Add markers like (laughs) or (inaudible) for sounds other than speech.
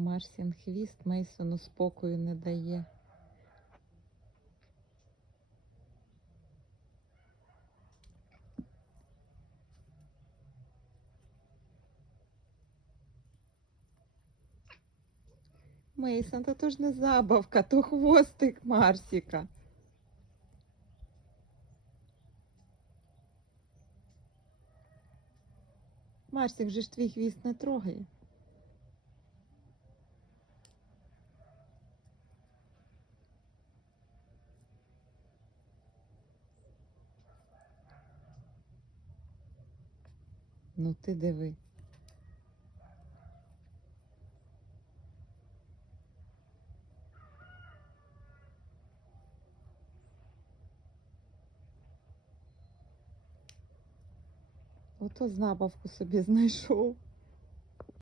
Марсін хвіст Мейсону спокою не дає. Мейсон, та то ж не забавка, то хвостик Марсіка. Марсик же ж твій хвіст не трогає. Ну ти диви. Ото знабавку собі (laughs) знайшов.